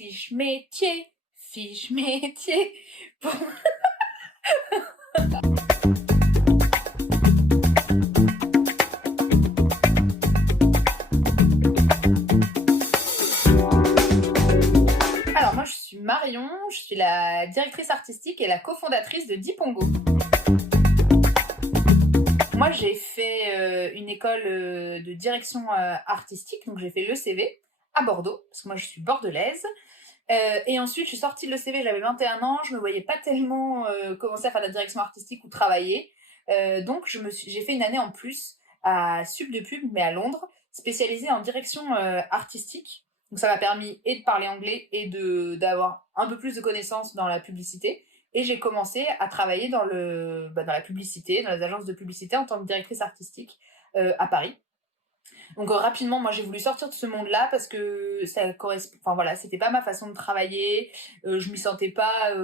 fiche métier, fiche métier. Pour- Alors moi je suis Marion, je suis la directrice artistique et la cofondatrice de Dipongo. Moi j'ai fait une école de direction artistique, donc j'ai fait l'ECV à Bordeaux, parce que moi je suis bordelaise. Et ensuite, je suis sortie de l'ECV, j'avais 21 ans, je me voyais pas tellement commencer à faire de la direction artistique ou travailler. Donc, j'ai fait une année en plus à Sup de Pub, mais à Londres, spécialisée en direction artistique. Donc, ça m'a permis et de parler anglais et d'avoir un peu plus de connaissances dans la publicité. Et j'ai commencé à travailler dans la publicité, dans les agences de publicité en tant que directrice artistique à Paris. Donc rapidement, moi j'ai voulu sortir de ce monde-là parce que ça correspond. Enfin voilà, c'était pas ma façon de travailler. Je m'y sentais pas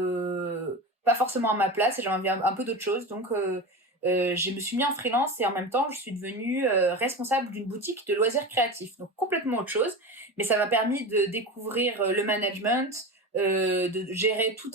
forcément à ma place et j'avais envie un peu d'autre chose. Donc je me suis mis en freelance et en même temps je suis devenue responsable d'une boutique de loisirs créatifs. Donc complètement autre chose, mais ça m'a permis de découvrir le management. De gérer toute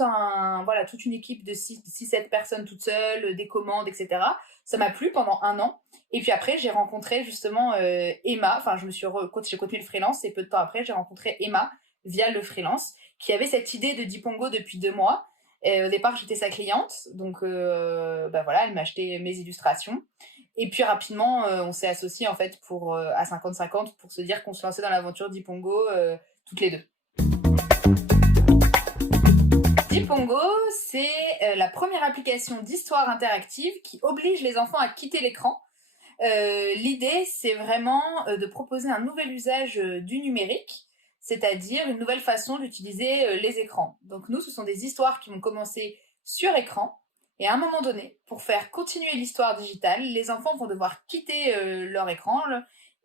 une équipe de 6-7 personnes toutes seules, des commandes, etc. Ça m'a plu pendant un an. Et puis après, j'ai rencontré justement Emma. Enfin, j'ai continué le freelance et peu de temps après, j'ai rencontré Emma via le freelance qui avait cette idée de Dipongo depuis 2 mois. Et au départ, j'étais sa cliente. Donc, voilà, elle m'a acheté mes illustrations. Et puis rapidement, on s'est associés en fait à 50-50 pour se dire qu'on se lançait dans l'aventure Dipongo toutes les deux. Dipongo, c'est la première application d'histoire interactive qui oblige les enfants à quitter l'écran. L'idée, c'est vraiment de proposer un nouvel usage du numérique, c'est-à-dire une nouvelle façon d'utiliser les écrans. Donc nous, ce sont des histoires qui vont commencer sur écran, et à un moment donné, pour faire continuer l'histoire digitale, les enfants vont devoir quitter leur écran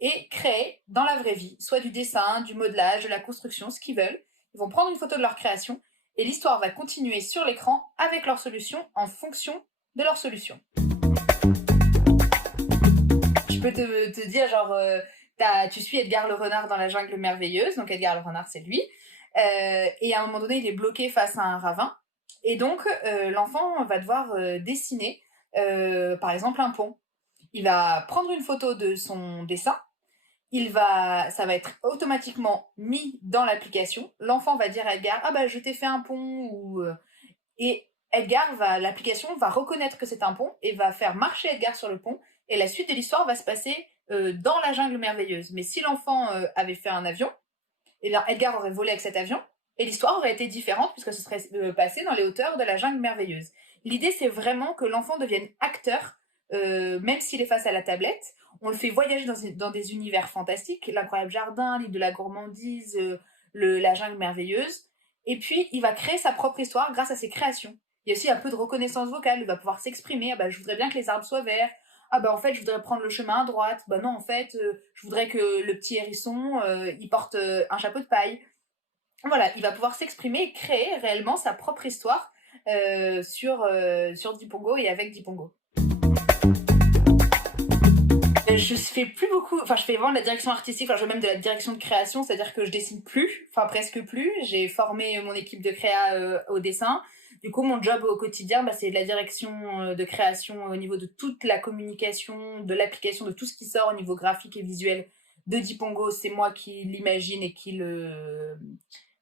et créer dans la vraie vie, soit du dessin, du modelage, de la construction, ce qu'ils veulent. Ils vont prendre une photo de leur création, et l'histoire va continuer sur l'écran avec leur solution en fonction de leur solution. Je peux te dire, genre, tu suis Edgar le renard dans la jungle merveilleuse. Donc, Edgar le renard, c'est lui. Et à un moment donné, il est bloqué face à un ravin. Et donc, l'enfant va devoir dessiner, par exemple, un pont. Il va prendre une photo de son dessin. Ça va être automatiquement mis dans l'application. L'enfant va dire à Edgar, ah bah, je t'ai fait un pont. Et l'application va reconnaître que c'est un pont et va faire marcher Edgar sur le pont. Et la suite de l'histoire va se passer dans la jungle merveilleuse. Mais si l'enfant avait fait un avion, et bien Edgar aurait volé avec cet avion, et l'histoire aurait été différente puisque ce serait passé dans les hauteurs de la jungle merveilleuse. L'idée, c'est vraiment que l'enfant devienne acteur, même s'il est face à la tablette. On le fait voyager dans des univers fantastiques, l'incroyable jardin, l'île de la gourmandise, la jungle merveilleuse. Et puis, il va créer sa propre histoire grâce à ses créations. Il y a aussi un peu de reconnaissance vocale, il va pouvoir s'exprimer. Ah bah, je voudrais bien que les arbres soient verts. Ah bah en fait, je voudrais prendre le chemin à droite. Bah non, en fait, je voudrais que le petit hérisson, il porte un chapeau de paille. Voilà, il va pouvoir s'exprimer et créer réellement sa propre histoire sur Dipongo et avec Dipongo. Je fais plus beaucoup, enfin je fais vraiment de la direction artistique, enfin je fais même de la direction de création, c'est-à-dire que je dessine plus, enfin presque plus. J'ai formé mon équipe de créa au dessin. Du coup, mon job au quotidien, c'est de la direction de création au niveau de toute la communication, de l'application, de tout ce qui sort au niveau graphique et visuel de Dipongo. C'est moi qui l'imagine et qui le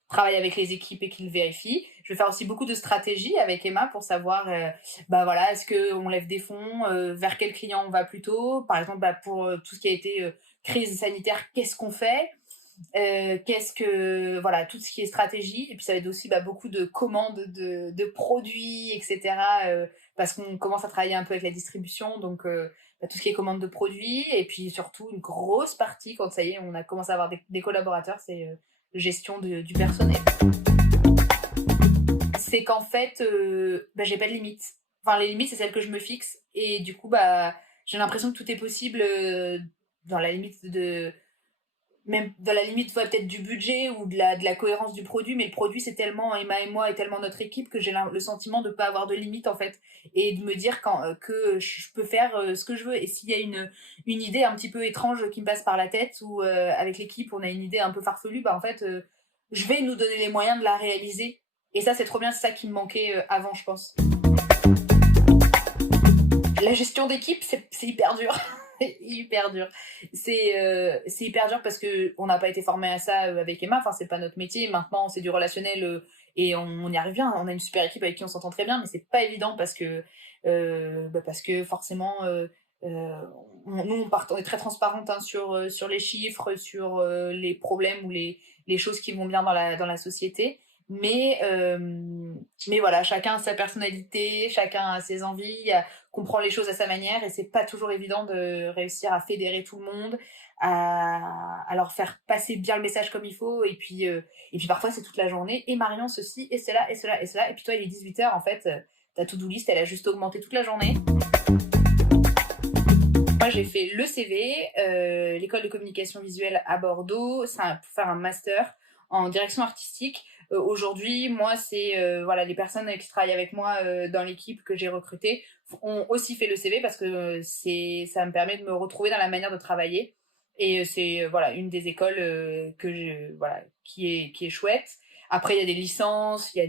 travaille avec les équipes et qui le vérifie. Je vais faire aussi beaucoup de stratégie avec Emma pour savoir, est-ce qu'on lève des fonds, vers quel client on va plutôt. Par exemple, pour tout ce qui a été crise sanitaire, qu'est-ce qu'on fait, tout ce qui est stratégie. Et puis ça va être aussi beaucoup de commandes de produits, etc. Parce qu'on commence à travailler un peu avec la distribution, donc tout ce qui est commande de produits. Et puis surtout une grosse partie, quand ça y est, on a commencé à avoir des collaborateurs, c'est gestion du personnel. C'est qu'en fait, j'ai pas de limites. Enfin, les limites, c'est celles que je me fixe. Et du coup, j'ai l'impression que tout est possible dans la limite même dans la limite peut-être du budget ou de la cohérence du produit, mais le produit, c'est tellement Emma et moi et tellement notre équipe que j'ai le sentiment de pas avoir de limite, en fait. Et de me dire que je peux faire ce que je veux. Et s'il y a une idée un petit peu étrange qui me passe par la tête ou avec l'équipe, on a une idée un peu farfelue, en fait... je vais nous donner les moyens de la réaliser. Et ça, c'est trop bien, c'est ça qui me manquait avant, je pense. La gestion d'équipe, c'est hyper dur. Hyper dur. C'est hyper dur parce qu'on n'a pas été formé à ça avec Emma. Enfin, c'est pas notre métier. Maintenant, c'est du relationnel et on y arrive bien. On a une super équipe avec qui on s'entend très bien, mais c'est pas évident parce que forcément, nous, on est très transparente sur les chiffres, sur les problèmes ou les choses qui vont bien dans la société. Mais voilà, chacun a sa personnalité, chacun a ses envies, comprend les choses à sa manière et c'est pas toujours évident de réussir à fédérer tout le monde, à leur faire passer bien le message comme il faut et puis parfois c'est toute la journée et Marion ceci et cela et cela et cela et puis toi il est 18h en fait, ta to-do list elle a juste augmenté toute la journée. Moi, j'ai fait le CV, l'école de communication visuelle à Bordeaux, pour faire un master en direction artistique. Aujourd'hui, moi, c'est les personnes qui travaillent avec moi dans l'équipe que j'ai recrutée ont aussi fait le CV parce que ça me permet de me retrouver dans la manière de travailler. Et c'est une des écoles qui est chouette. Après, il y a des licences, il y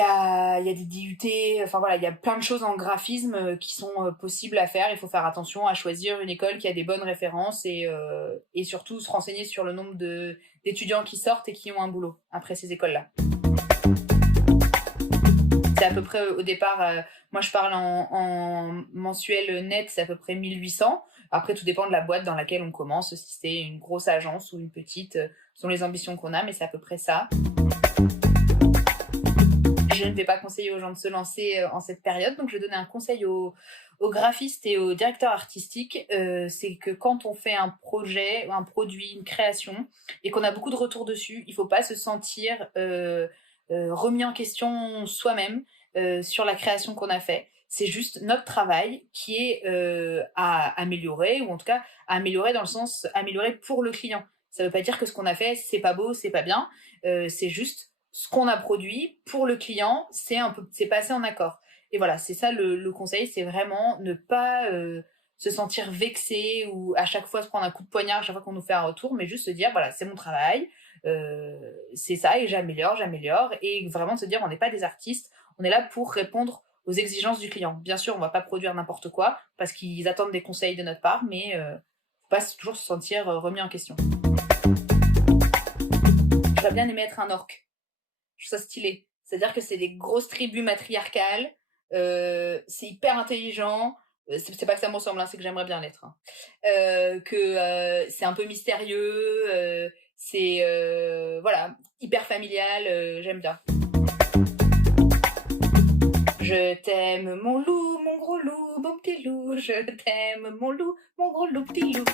a des DUT, enfin voilà, il y a plein de choses en graphisme qui sont possibles à faire. Il faut faire attention à choisir une école qui a des bonnes références et surtout se renseigner sur le nombre d'étudiants qui sortent et qui ont un boulot après ces écoles-là. C'est à peu près au départ, moi je parle en mensuel net, c'est à peu près 1800. Après, tout dépend de la boîte dans laquelle on commence, si c'est une grosse agence ou une petite, selon les ambitions qu'on a, mais c'est à peu près ça. Je ne vais pas conseiller aux gens de se lancer en cette période, donc je vais donner un conseil aux graphistes et aux directeurs artistiques, c'est que quand on fait un projet, un produit, une création, et qu'on a beaucoup de retours dessus, il ne faut pas se sentir remis en question soi-même sur la création qu'on a fait. C'est juste notre travail qui est à améliorer, ou en tout cas à améliorer dans le sens améliorer pour le client. Ça ne veut pas dire que ce qu'on a fait, c'est pas beau, c'est pas bien, c'est juste ce qu'on a produit pour le client, c'est passé en accord. Et voilà, c'est ça le conseil, c'est vraiment ne pas se sentir vexé ou à chaque fois se prendre un coup de poignard à chaque fois qu'on nous fait un retour, mais juste se dire voilà, c'est mon travail, c'est ça et j'améliore et vraiment se dire on n'est pas des artistes, on est là pour répondre aux exigences du client. Bien sûr, on va pas produire n'importe quoi parce qu'ils attendent des conseils de notre part, mais faut pas toujours se sentir remis en question. J'aurais bien aimé être un orc. Je trouve ça stylé. C'est-à-dire que c'est des grosses tribus matriarcales, c'est hyper intelligent, c'est pas que ça me ressemble, hein, c'est que j'aimerais bien l'être. Hein. C'est un peu mystérieux, c'est hyper familial, j'aime bien. Je t'aime mon loup, mon gros loup, mon petit loup, je t'aime mon loup, mon gros loup, petit loup.